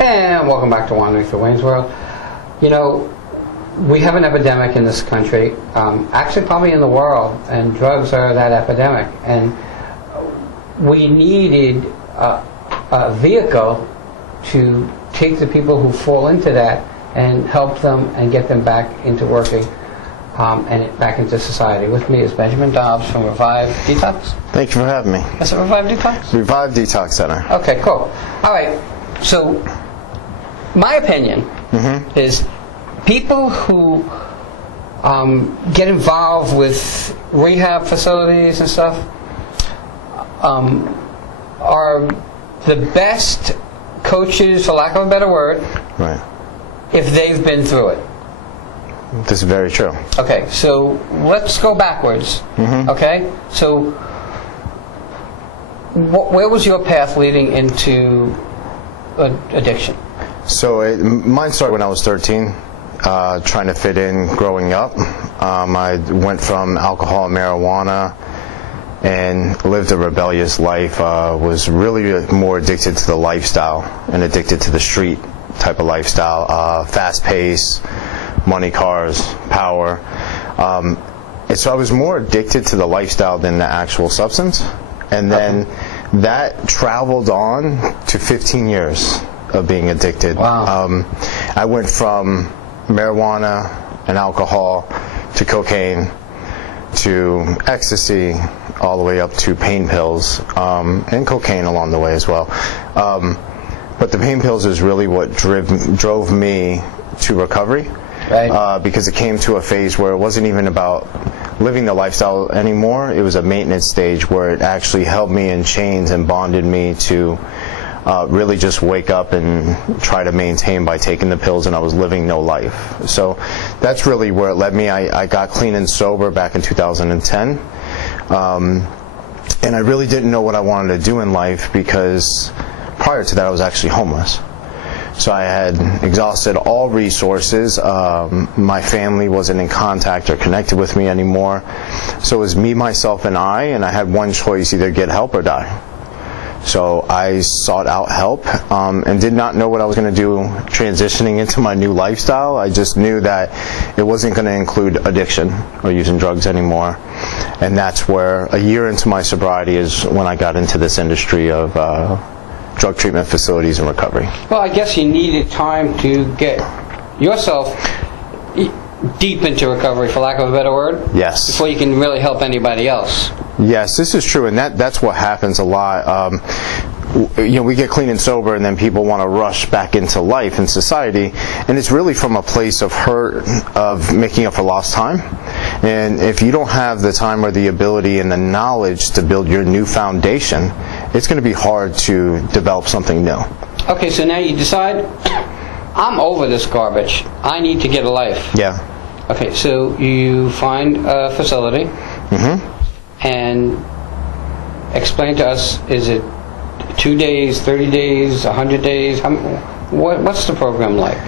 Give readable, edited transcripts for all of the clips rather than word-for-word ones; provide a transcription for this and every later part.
And welcome back to Wandering Through Wayne's World. You know, we have an epidemic in this country, actually probably in the world, and drugs are that epidemic. And we needed a vehicle to take the people who fall into that and help them and get them back into working and back into society. With me is Benjamin Dobbs from Revive Detox. Thank you for having me. Is it Revive Detox? Revive Detox Center. Okay, cool. All right, so my opinion is people who get involved with rehab facilities and stuff are the best coaches, for lack of a better word, right, if they've been through it. This is very true. Okay, so let's go backwards. Okay, so where was your path leading into addiction? So mine started when I was 13, trying to fit in growing up. I went from alcohol and marijuana and lived a rebellious life. Was really more addicted to the lifestyle and addicted to the street type of lifestyle, fast pace, money, cars, power. And so I was more addicted to the lifestyle than the actual substance. And then that traveled on to 15 years of being addicted. Wow. I went from marijuana and alcohol to cocaine to ecstasy, all the way up to pain pills, and cocaine along the way as well. But the pain pills is really what drove me to recovery. Right. Because it came to a phase where it wasn't even about living the lifestyle anymore. It was a maintenance stage where it actually held me in chains and bonded me to really just wake up and try to maintain by taking the pills, and I was living no life. So that's really where it led me. I got clean and sober back in 2010. And I really didn't know what I wanted to do in life, because prior to that I was actually homeless. So I had exhausted all resources. My family wasn't in contact or connected with me anymore. So it was me, myself, and I had one choice: either get help or die. So I sought out help and did not know what I was going to do transitioning into my new lifestyle. I just knew that it wasn't going to include addiction or using drugs anymore. And that's where, a year into my sobriety, is when I got into this industry of drug treatment facilities and recovery. Well, I guess you needed time to get yourself deep into recovery, for lack of a better word. Yes. Before you can really help anybody else. Yes, this is true, and that's what happens a lot. You know, we get clean and sober, and then people want to rush back into life and society, and it's really from a place of hurt, of making up for lost time. And if you don't have the time or the ability and the knowledge to build your new foundation, it's going to be hard to develop something new. Okay, so now you decide, I'm over this garbage. I need to get a life. Yeah. Okay, so you find a facility. And explain to us, is it 2 days, 30 days, 100 days? What's the program like?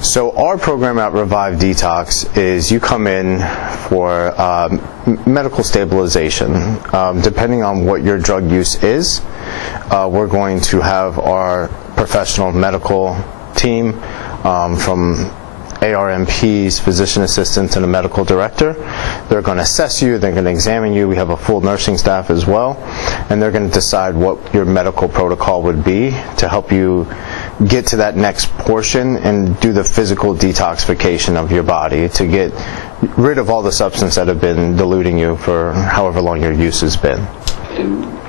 So our program at Revive Detox is you come in for medical stabilization. Depending on what your drug use is, we're going to have our professional medical team from ARMPs, physician assistants, and a medical director. They're going to assess you, they're going to examine you. We have a full nursing staff as well, and they're going to decide what your medical protocol would be to help you get to that next portion and do the physical detoxification of your body to get rid of all the substances that have been diluting you for however long your use has been.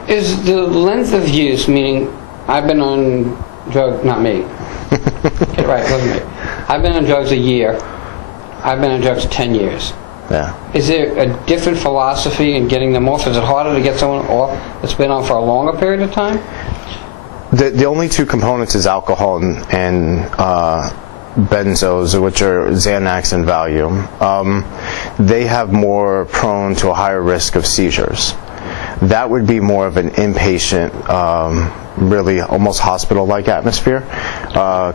Is the length of use, meaning I've been on drug, not me. Get right, wasn't me. I've been on drugs a year. I've been on drugs 10 years. Yeah. Is there a different philosophy in getting them off? Is it harder to get someone off that's been on for a longer period of time? The only two components is alcohol and benzos, which are Xanax and Valium. They have more prone to a higher risk of seizures. That would be more of an inpatient, really almost hospital-like atmosphere,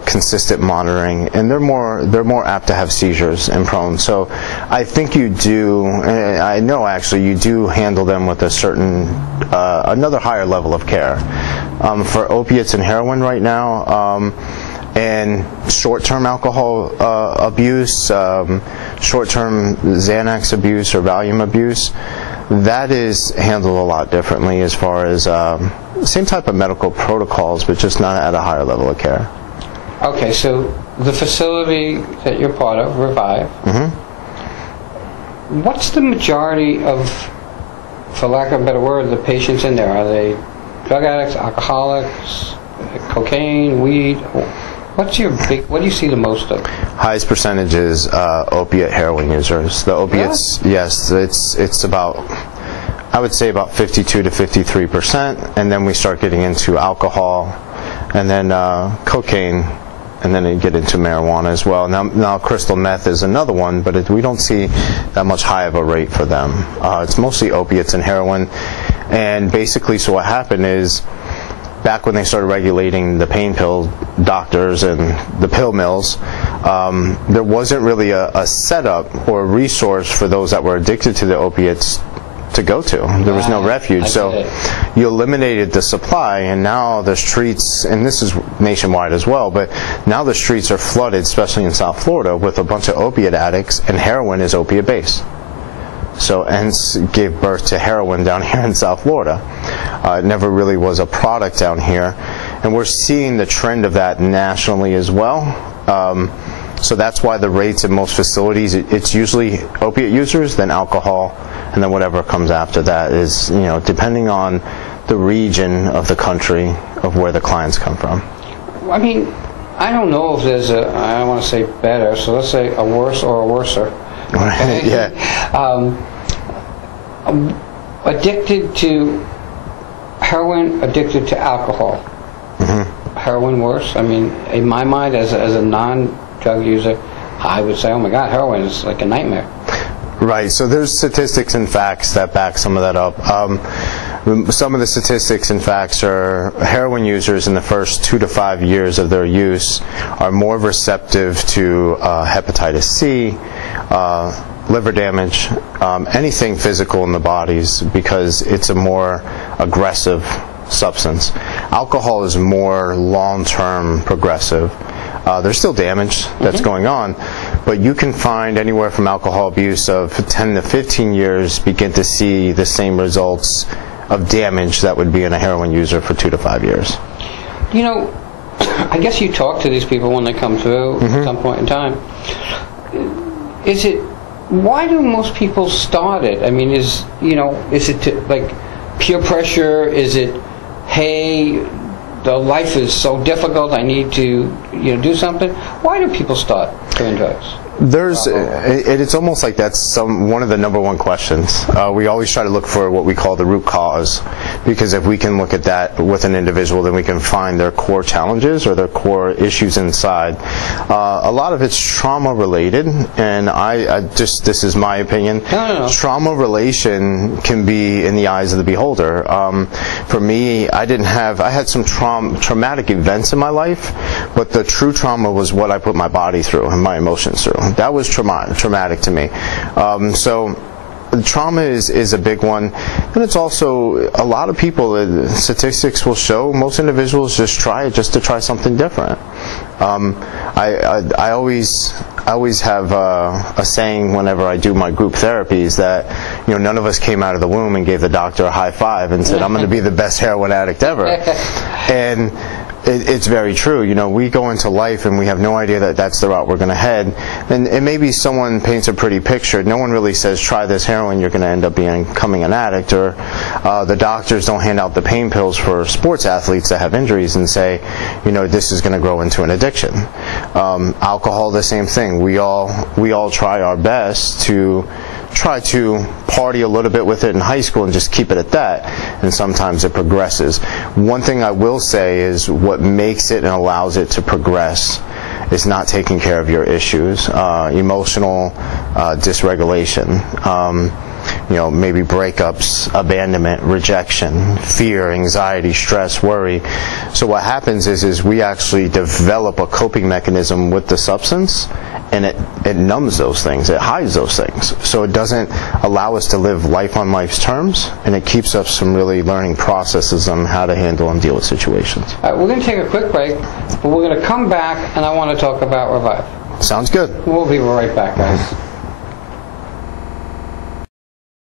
consistent monitoring, and they're more apt to have seizures and prone. So I think you do, I know actually you do handle them with a certain, another higher level of care. For opiates and heroin right now, And short-term alcohol abuse, short-term Xanax abuse or Valium abuse, that is handled a lot differently as far as same type of medical protocols, but just not at a higher level of care. Okay, so the facility that you're part of, Revive, what's the majority of, for lack of a better word, the patients in there? Are they drug addicts, alcoholics, cocaine, weed? What do you see the most of? Highest percentage is opiate heroin users. The opiates, yes, it's about, I would say about 52 to 53%, and then we start getting into alcohol, and then cocaine, and then you get into marijuana as well. Now crystal meth is another one, but we don't see that much high of a rate for them. It's mostly opiates and heroin, and basically, so what happened is, back when they started regulating the pain pill doctors and the pill mills, there wasn't really a setup or a resource for those that were addicted to the opiates to go to. There was no refuge. So you eliminated the supply, and now the streets, and this is nationwide as well, but now the streets are flooded, especially in South Florida, with a bunch of opiate addicts, and heroin is opiate based. So hence gave birth to heroin down here in South Florida. It never really was a product down here, and we're seeing the trend of that nationally as well. So that's why the rates in most facilities, it's usually opiate users, then alcohol, and then whatever comes after that is, you know, depending on the region of the country of where the clients come from. I mean, I don't know if there's a, I don't want to say better, so let's say a worse or a worser. Okay? Yeah. Addicted to heroin, addicted to alcohol. Heroin worse? I mean, in my mind, as a non-drug user, I would say, oh my God, heroin is like a nightmare. Right, so there's statistics and facts that back some of that up. Some of the statistics and facts are heroin users in the first 2 to 5 years of their use are more receptive to hepatitis C, liver damage, anything physical in the bodies, because it's a more aggressive substance. Alcohol is more long-term progressive. There's still damage that's going on, but you can find anywhere from alcohol abuse of 10 to 15 years begin to see the same results of damage that would be in a heroin user for 2 to 5 years. You know, I guess you talk to these people when they come through at some point in time. Why do most people start it? I mean, is it like peer pressure? Is it, hey, the life is so difficult, I need to do something? Why do people start doing drugs? It's almost like that's one of the number one questions. We always try to look for what we call the root cause, because if we can look at that with an individual, then we can find their core challenges or their core issues inside. A lot of it's trauma related, and this is my opinion. No. Trauma relation can be in the eyes of the beholder. For me, I had some traumatic events in my life, but the true trauma was what I put my body through and my emotions through. That was traumatic to me. So trauma is a big one. And it's also, a lot of people, statistics will show, most individuals just try it just to try something different. I always have a saying whenever I do my group therapies that, none of us came out of the womb and gave the doctor a high five and said, I'm going to be the best heroin addict ever. And it's very true. We go into life and we have no idea that that's the route we're going to head. And maybe someone paints a pretty picture. No one really says, try this heroin, you're going to end up becoming an addict. Or the doctors don't hand out the pain pills for sports athletes that have injuries and say, this is going to grow into an addiction. Alcohol, the same thing. We all try our best to try to party a little bit with it in high school and just keep it at that, and sometimes it progresses. One thing I will say is what makes it and allows it to progress is not taking care of your issues, emotional dysregulation. maybe breakups, abandonment, rejection, fear, anxiety, stress, worry. So what happens is we actually develop a coping mechanism with the substance, and it numbs those things, it hides those things. So it doesn't allow us to live life on life's terms, and it keeps us from really learning processes on how to handle and deal with situations. All right, we're going to take a quick break, but we're going to come back, and I want to talk about Revive. Sounds good. We'll be right back, guys.